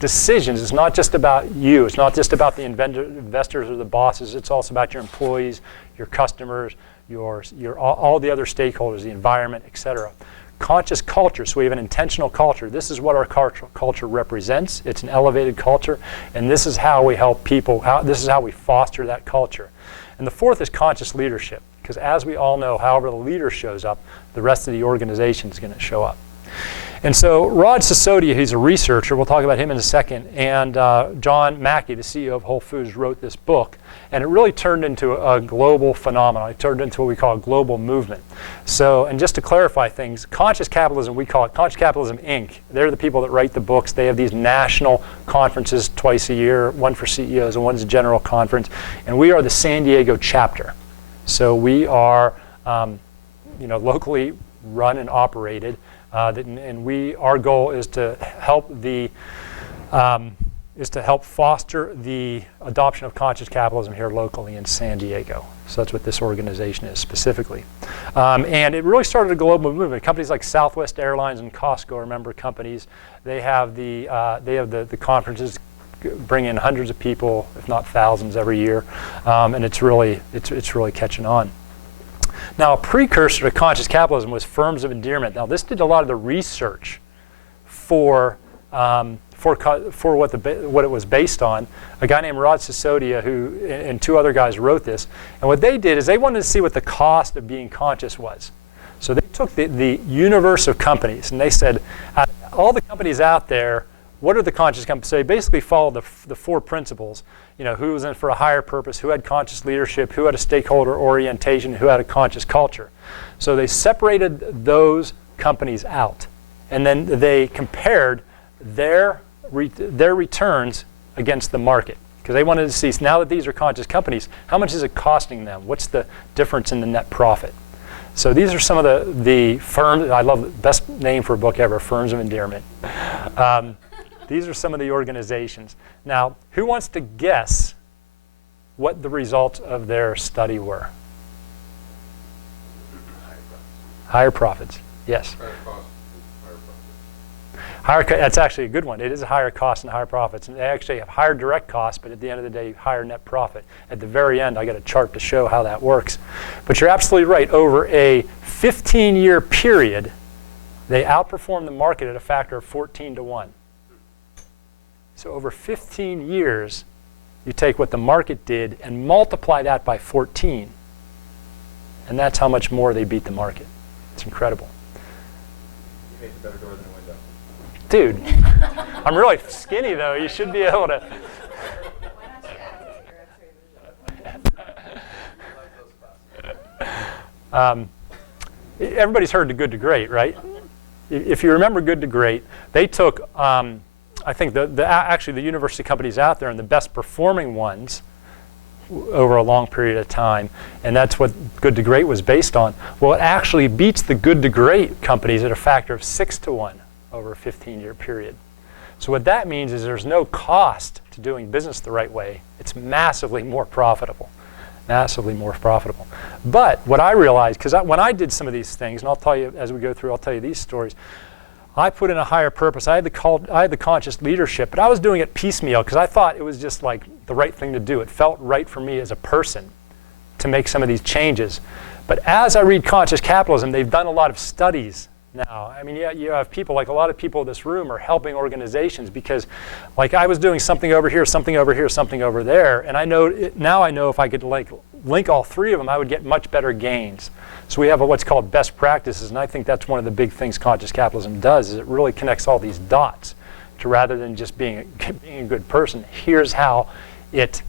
decisions. It's not just about you. It's not just about the investors or the bosses. It's also about your employees, your customers, all the other stakeholders, the environment, et cetera. Conscious culture, so we have an intentional culture. This is what our culture represents. It's an elevated culture, and this is how we help people. This is how we foster that culture. And the fourth is conscious leadership, because as we all know, however the leader shows up, the rest of the organization is going to show up. And so Rod Sisodia, he's a researcher, we'll talk about him in a second, and John Mackey, the CEO of Whole Foods, wrote this book, and it really turned into a global phenomenon. It turned into what we call a global movement. So, and just to clarify things, Conscious Capitalism, we call it Conscious Capitalism, Inc. They're the people that write the books. They have these national conferences twice a year, one for CEOs and one's a general conference, and we are the San Diego chapter. So we are locally run and operated. Our goal is to help foster the adoption of conscious capitalism here locally in San Diego. So that's what this organization is specifically. And it really started a global movement. Companies like Southwest Airlines and Costco are member companies. They have the conferences, bring in hundreds of people, if not thousands, every year, and it's really catching on. Now, a precursor to conscious capitalism was firms of endearment. Now, this did a lot of the research for what it was based on. A guy named Rod Sisodia, who and two other guys wrote this. And what they did is they wanted to see what the cost of being conscious was. So they took the universe of companies, and they said, all the companies out there, what are the conscious companies? So they basically followed the four principles. Who was in for a higher purpose, who had conscious leadership, who had a stakeholder orientation, who had a conscious culture. So they separated those companies out, and then they compared their returns against the market, because they wanted to see, now that these are conscious companies, how much is it costing them? What's the difference in the net profit? So these are some of the firms. I love the best name for a book ever, Firms of Endearment. These are some of the organizations. Now, who wants to guess what the results of their study were? Higher profits. Yes. Higher cost and higher profits. That's actually a good one. It is a higher cost and higher profits. And they actually have higher direct costs, but at the end of the day, higher net profit. At the very end, I got a chart to show how that works. But you're absolutely right. Over a 15-year period, they outperformed the market at a factor of 14 to 1. So over 15 years, you take what the market did and multiply that by 14. And that's how much more they beat the market. It's incredible. You make a better door than a window. Dude, I'm really skinny, though. You should be able to. Everybody's heard the Good to Great, right? If you remember Good to Great, they took... I think actually the university companies out there and the best performing ones over a long period of time, and that's what Good to Great was based on. Well, it actually beats the Good to Great companies at a factor of 6 to 1 over a 15-year period. So what that means is there's no cost to doing business the right way. It's massively more profitable. Massively more profitable. But what I realized, because when I did some of these things, and I'll tell you as we go through, I'll tell you these stories, I put in a higher purpose. I had the conscious leadership, but I was doing it piecemeal because I thought it was just like the right thing to do. It felt right for me as a person to make some of these changes. But as I read Conscious Capitalism, they've done a lot of studies now. I mean, you have people, like a lot of people in this room are helping organizations because like I was doing something over here, something over here, something over there, and now I know if I could link all three of them, I would get much better gains. So we have what's called best practices, and I think that's one of the big things conscious capitalism does, is it really connects all these dots to, rather than just being a good person, here's how it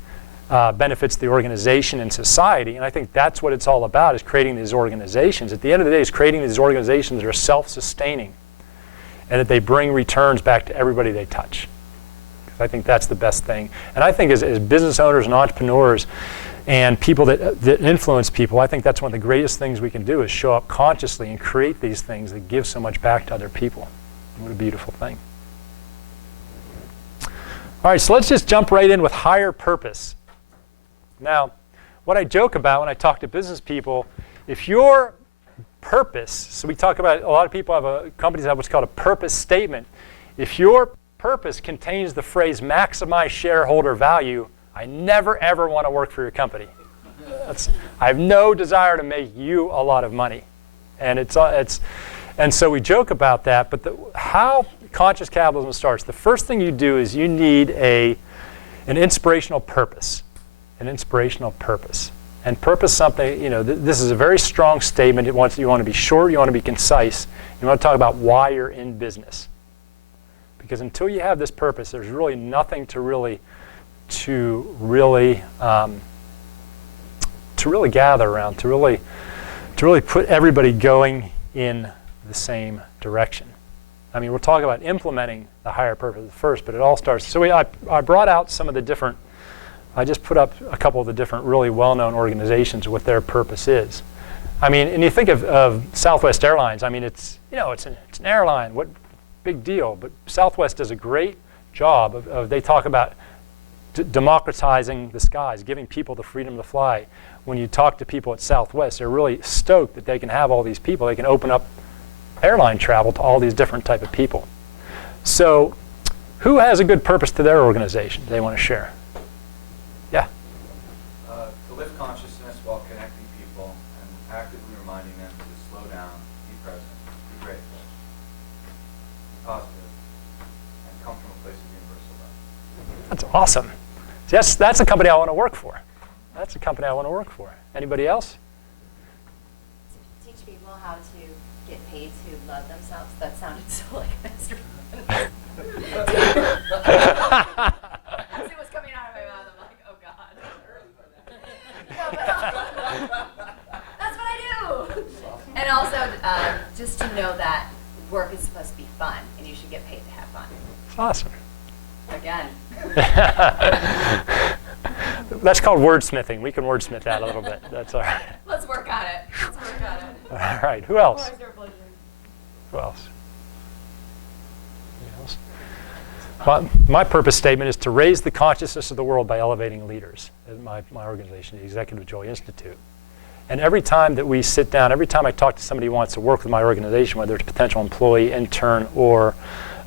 benefits the organization and society. And I think that's what it's all about, is creating these organizations. At the end of the day, it's creating these organizations that are self-sustaining and that they bring returns back to everybody they touch. I think that's the best thing. And I think as business owners and entrepreneurs and people that influence people, I think that's one of the greatest things we can do, is show up consciously and create these things that give so much back to other people. What a beautiful thing. All right, so let's just jump right in with higher purpose. Now, what I joke about when I talk to business people, if your purpose, so we talk about, a lot of people companies have what's called a purpose statement. If your purpose contains the phrase maximize shareholder value, I never ever want to work for your company. I have no desire to make you a lot of money. And and so we joke about that, but how conscious capitalism starts, the first thing you do is you need an inspirational purpose. An inspirational purpose. And purpose something, this is a very strong statement. You want to be short, you want to be concise. You want to talk about why you're in business. Because until you have this purpose, there's really nothing to really gather around, to really put everybody going in the same direction. I mean, we'll talk about implementing the higher purpose first, but it all starts. So I brought out some of the different, I just put up a couple of the different really well-known organizations, what their purpose is. I mean, and you think of Southwest Airlines. I mean, it's an airline. What big deal? But Southwest does a great job of they talk about democratizing the skies, giving people the freedom to fly. When you talk to people at Southwest, they're really stoked that they can have all these people. They can open up airline travel to all these different type of people. So who has a good purpose to their organization they want to share? Yeah? To lift consciousness while connecting people and actively reminding them to slow down, be present, be grateful, be positive, and come from a place of universal love. That's awesome. Yes, that's a company I want to work for. That's a company I want to work for. Anybody else? To teach people how to get paid to love themselves. That sounded so like Mr. As it was coming out of my mouth, I'm like, oh God. No, but, that's what I do. And also, just to know that work is supposed to be fun, and you should get paid to have fun. That's awesome. Again. That's called wordsmithing. We can wordsmith that a little bit. That's all right. Let's work on it. Let's work on it. All right. Who else? Always our pleasure. Who else? Anybody else? My purpose statement is to raise the consciousness of the world by elevating leaders at my organization, the Executive Joy Institute. And every time that we sit down, every time I talk to somebody who wants to work with my organization, whether it's a potential employee, intern, or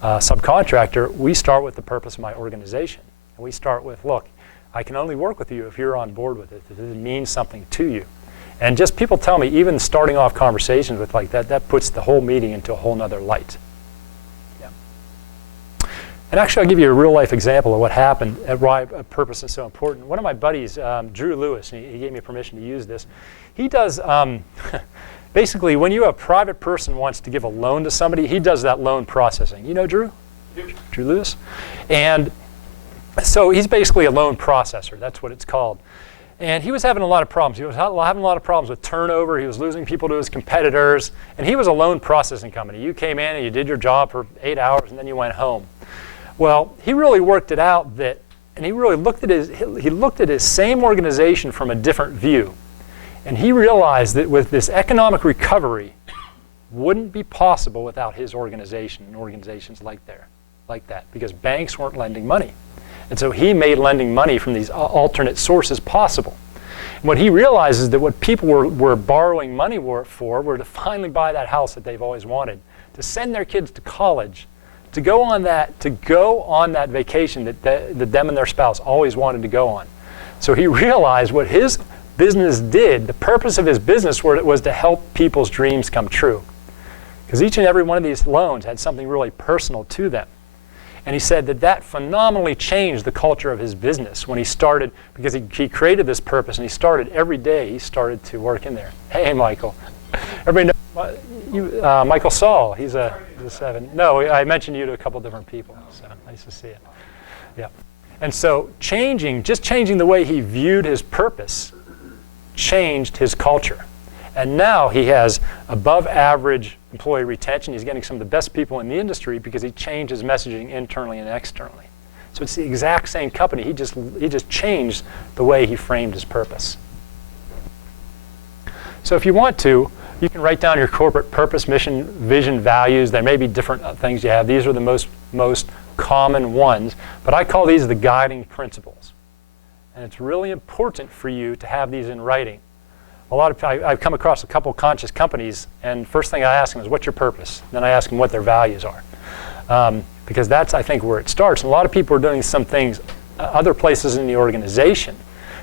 subcontractor, we start with the purpose of my organization. And we start with, look, I can only work with you if you're on board with it, if it means something to you. And just people tell me, even starting off conversations with like that puts the whole meeting into a whole nother light. Yeah. And actually, I'll give you a real life example of what happened at why purpose is so important. One of my buddies, Drew Lewis, and he gave me permission to use this. He does, basically, when a private person wants to give a loan to somebody, he does that loan processing. You know Drew? Drew Lewis? And so he's basically a loan processor. That's what it's called. And he was having a lot of problems. He was having a lot of problems with turnover. He was losing people to his competitors. And he was a loan processing company. You came in and you did your job for 8 hours and then you went home. Well, he really worked it out and he really looked at his same organization from a different view. And he realized that with this economic recovery wouldn't be possible without his organization and organizations like that, because banks weren't lending money. And so he made lending money from these alternate sources possible. And what he realized is that what people were borrowing money for were to finally buy that house that they've always wanted, to send their kids to college, to go on that vacation that them and their spouse always wanted to go on. So he realized what his business did, the purpose of his business was to help people's dreams come true. Because each and every one of these loans had something really personal to them. And he said that phenomenally changed the culture of his business when he started, because he created this purpose and he started every day, he started to work in there. Hey, Michael. Everybody know Michael Saul, he's a 7. No, I mentioned you to a couple different people, so nice to see you. Yeah. And so just changing the way he viewed his purpose changed his culture. And now he has above average employee retention. He's getting some of the best people in the industry because he changed his messaging internally and externally. So it's the exact same company. He just changed the way he framed his purpose. So if you want to, you can write down your corporate purpose, mission, vision, values. There may be different things you have. These are the most common ones, but I call these the guiding principles. And it's really important for you to have these in writing. I've come across a couple conscious companies, and first thing I ask them is, what's your purpose? Then I ask them what their values are. because that's, I think, where it starts. And a lot of people are doing some things other places in the organization.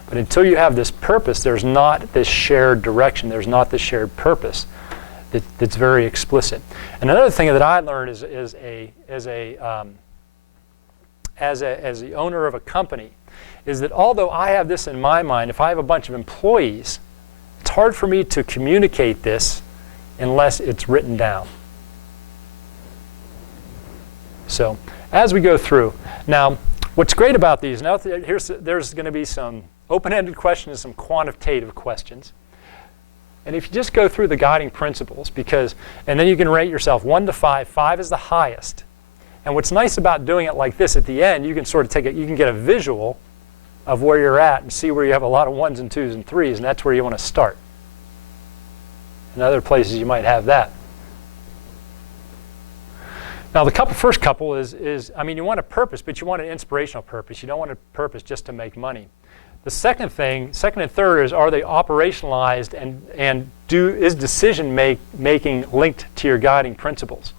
But until you have this purpose, there's not this shared direction. There's not this shared purpose that's very explicit. And another thing that I learned as the owner of a company is that although I have this in my mind, if I have a bunch of employees, it's hard for me to communicate this unless it's written down. So as we go through, now what's great about these, now there's going to be some open-ended questions, some quantitative questions. And if you just go through the guiding principles, and then you can rate yourself 1 to 5, 5 is the highest. And what's nice about doing it like this at the end, you can sort of you can get a visual of where you're at and see where you have a lot of 1s and 2s and 3s, and that's where you want to start. In other places you might have that. Now the first couple is, I mean, you want a purpose, but you want an inspirational purpose. You don't want a purpose just to make money. The second and third is, are they operationalized, and is decision making linked to your guiding principles?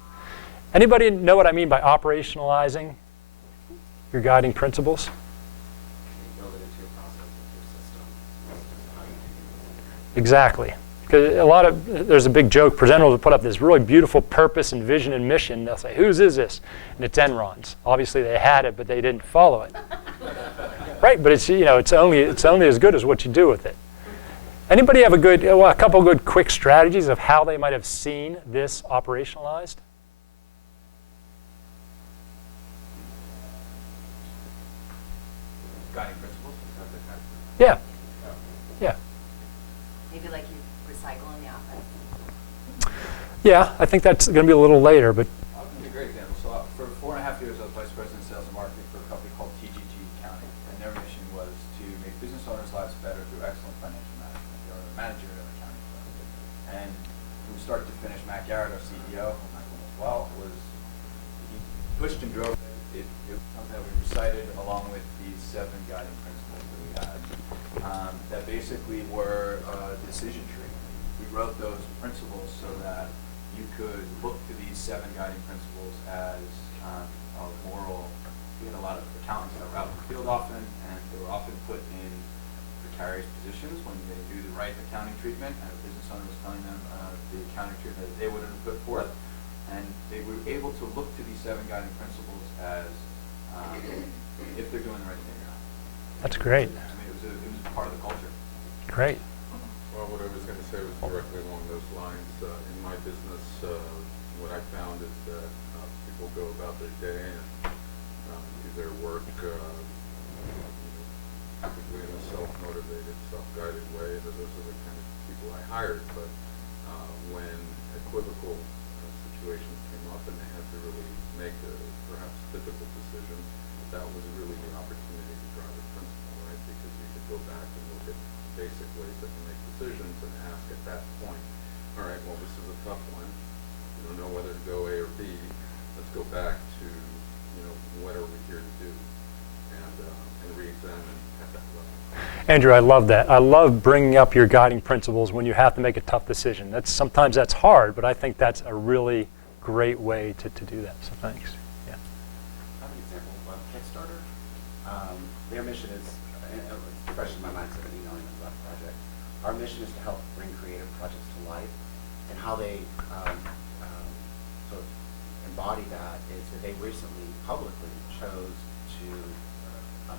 Anybody know what I mean by operationalizing your guiding principles? You build it into your process, into your system. That's how you do it. Exactly. Because there's a big joke, presenters will put up this really beautiful purpose and vision and mission. They'll say, whose is this? And it's Enron's. Obviously they had it, but they didn't follow it. Right, but it's only as good as what you do with it. Anybody have a couple of good quick strategies of how they might have seen this operationalized? Guiding principles? Is that the kind of- Yeah. Yeah. Maybe like you recycle in the office. Yeah, I think that's going to be a little later, but I'll give you a great example. So for 4.5 years, I was vice president of sales and marketing for a company called TGG Accounting, and their mission was to make business owners' lives better through excellent financial management. They were a managerial accounting firm. And from start to finish, Matt Garrett, our CEO, whom I know as well, he pushed and drove it. It was something that we recited along with these 7 guiding principles that we had that basically were a decision tree. We wrote those principles so that you could look to these 7 guiding principles as a moral. We had a lot of accountants that were out in the field often, and they were often put in precarious positions when they do the right accounting treatment, and a business owner was telling them the accounting treatment that they would have put forth, and they were able to look to these 7 guiding principles as if they're doing the right thing or not. that's great. I mean, it was part of the culture. Great. Well, what I was going to say was directly along those lines. In my business, what I found is that people go about their day and do their work typically in a self-motivated, self-guided way. Those are the kind of people I hired. But when equivocal situations came up and they had to really make a perhaps difficult decision, that was really the opportunity to drive a principle, right? Because you could go back and look at basic ways that you make decisions and ask at that point, all right, well, this is a tough one. We don't know whether to go A or B. Let's go back to, what are we here to do? And re-examine at that level. Andrew, I love that. I love bringing up your guiding principles when you have to make a tough decision. Sometimes that's hard, but I think that's a really great way to do that. So thanks. Yeah. I have an example of Kickstarter. Their mission is, it's fresh in my mind, so I've been emailing them about the project. Our mission is to help bring creative projects to life, and how they sort of embody that is that they recently publicly chose to,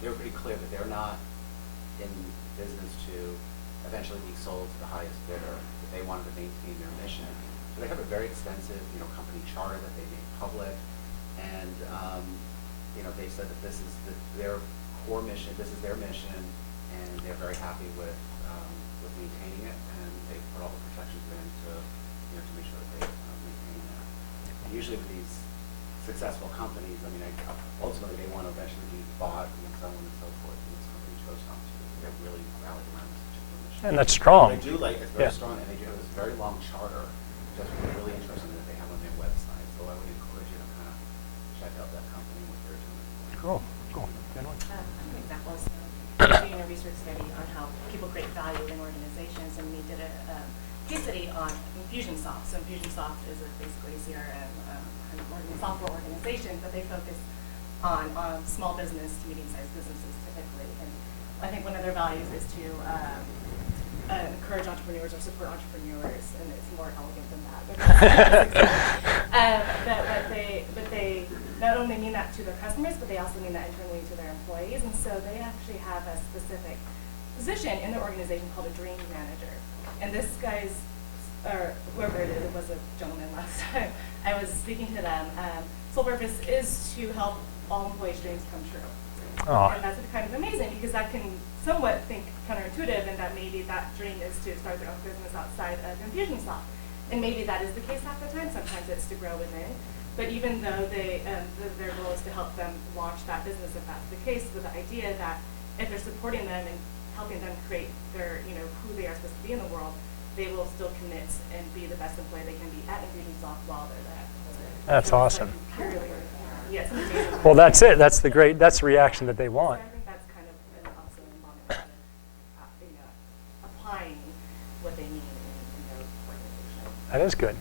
they were pretty clear that they're not in business to eventually be sold to the highest bidder, that they wanted to maintain their mission. So they have a very extensive, company charter that they made public, and they said that this is their core mission, this is their mission, and they're very happy with maintaining it, and they put all the protections in to make sure that they maintain that. And usually with these successful companies, I mean, ultimately they want to eventually be bought and so on and so forth, and this company chose not to. They're really rallied around this particular mission. And that's strong. What I do like, it's very Yeah. strong, and they do have this very long charter, which is really interesting that they have on their website. So I would encourage you to kind of check out that company and what they're doing. Cool. Good one. I have an example. So we're doing a research study on how people create value in organizations, and we did a case study on Infusionsoft. So Infusionsoft is basically a CRM software organization, but they focus on small business to medium-sized businesses typically. And I think one of their values is to encourage entrepreneurs or support entrepreneurs, and it's more elegant than that. But they not only mean that to their customers, but they also mean that internally to their employees. And so they actually have a specific position in their organization called a dream manager. And this guy's, or whoever it is, it was a gentleman last time, I was speaking to them. Sole purpose is to help all employees' dreams come true. Oh. And that's kind of amazing because that can somewhat think counterintuitive, and that maybe that dream is to start their own business outside of Infusionsoft. And maybe that is the case half the time. Sometimes it's to grow within. But even though they, their goal is to help them launch that business, if that's the case, with the idea that if they're supporting them and helping them create their, who they are supposed to be in the world, they will still commit and be the best employee they can be at Infusionsoft while they're there. That's So it's awesome. like purely, yeah, it's amazing. Well, that's it. That's the reaction that they So want. I think that's kind of an awesome embodiment of applying what they mean in their organization. That is good.